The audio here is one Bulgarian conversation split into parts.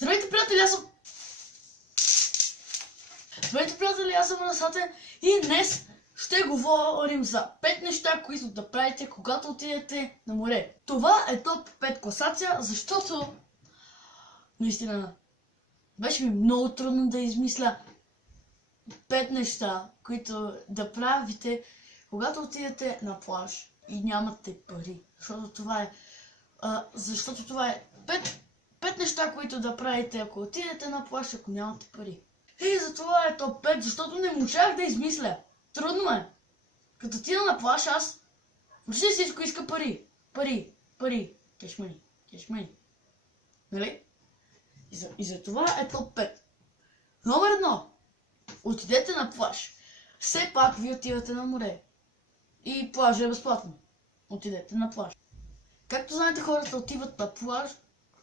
Здравейте, приятели, аз съм Расате и днес ще говорим за 5 неща, които да правите, когато отидете на море. Това е топ 5 класация, защото наистина беше ми много трудно да измисля 5 неща, които да правите, когато отидете на плаж и нямате пари. Защото това е 5 неща, които да правите, ако отидете на плаж, ако нямате пари. И затова е топ 5, защото не можах да измисля. Трудно е. Като отида на плаж, аз почти всичко иска пари. Пари. Cash money. Нали? И затова е топ 5. Номер 1. Отидете на плаж. Все пак ви отивате на море. И плажа е безплатно. Отидете на плаж. Както знаете, хората отиват на плаж.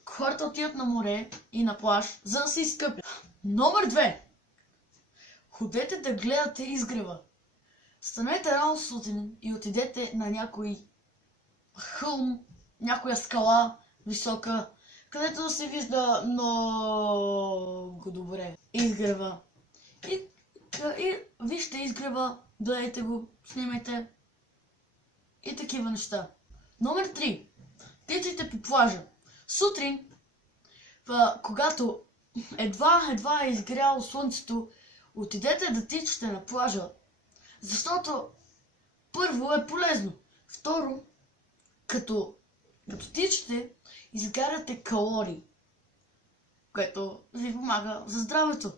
Хората отиват на море и на плаж, за да се изкъпят. Номер 2. Ходете да гледате изгрева. Станете рано сутрин и отидете на някой хълм, някоя скала висока, където да се вижда много добре изгрева. И вижте изгрева, гледайте го, снимайте и такива неща. Номер 3. Тичайте по плажа. Сутрин, когато едва е изгряло слънцето, отидете да тичате на плажа, защото първо е полезно. Второ, като тичате, изгаряте калории, което ви помага за здравето.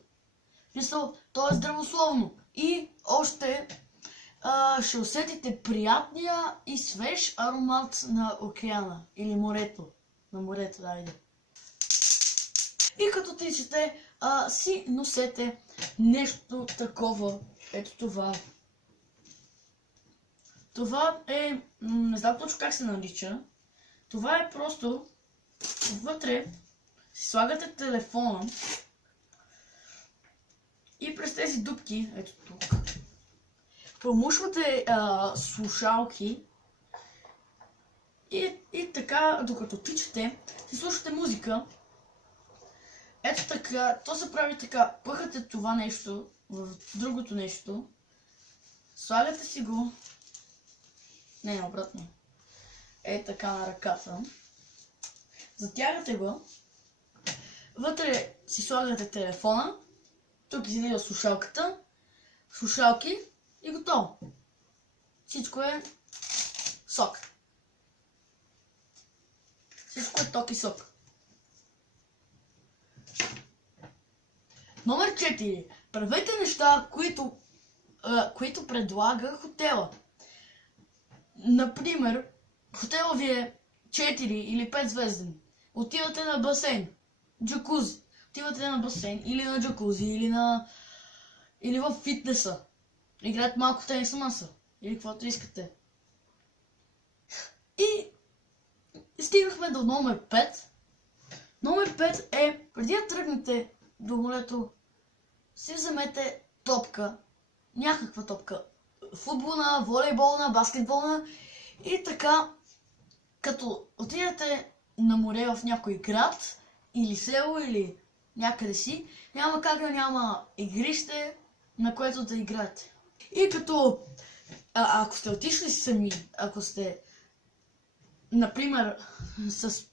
Мисля, то е здравословно. И още ще усетите приятния и свеж аромат на океана или морето. На морето, дайде. И като тичате, си носете нещо такова. Ето това. Това е, не знам точно как се нарича. Това е просто, вътре си слагате телефона и през тези дупки, ето тук, промушвате слушалки и така, докато тичате, си слушате музика. Ето така, то се прави така, пъхате това нещо в другото нещо, слагате си го, не обратно, така на ръката, затягате го, вътре си слагате телефона, тук излиза слушалки и готово. Всичко е сок. Всичко е ток и сок. Номер 4. Правете неща, които предлага хотела. Например, хотела ви е 4 или 5 звезден. Отивате на басейн, джакузи. Отивате на басейн или на джакузи, или в фитнеса. Играете малко тенис на маса. Или каквото искате. И стигнахме до номер 5. Номер 5 е, преди да тръгнете до морето, си вземете топка, някаква топка, футболна, волейболна, баскетболна и така, като отидете на море в някой град или село или някъде си, няма как да няма игрище, на което да играете. И като, ако сте отишли сами, ако сте, например, с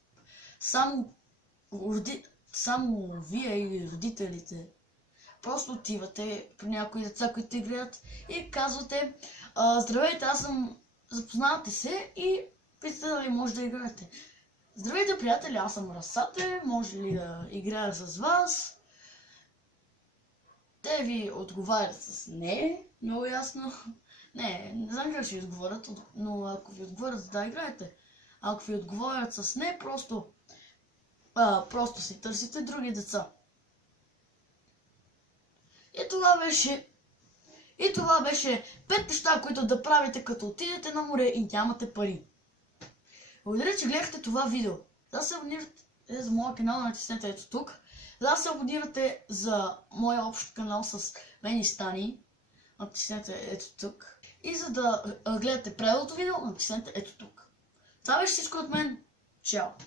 само вие или родителите, просто отивате при някои деца, които играят и казвате: здравейте, аз съм, запознавате се и питате дали може да играете. Здравейте, приятели, аз съм Расате, може ли да играя с вас? Те ви отговарят с не, много ясно. Не знам как ще ви отговорят, но ако ви отговорят да играете, ако ви отговорят с не, просто си търсите други деца. И това беше 5 неща, които да правите, като отидете на море и нямате пари. Благодаря, че гледахте това видео. За да се абонирате за моя канал, натиснете ето тук. За да се абонирате за моя общ канал с мен и Стани, натиснете ето тук. И за да гледате предното видео, натиснете ето тук. Това беше всичко от мен. Чао!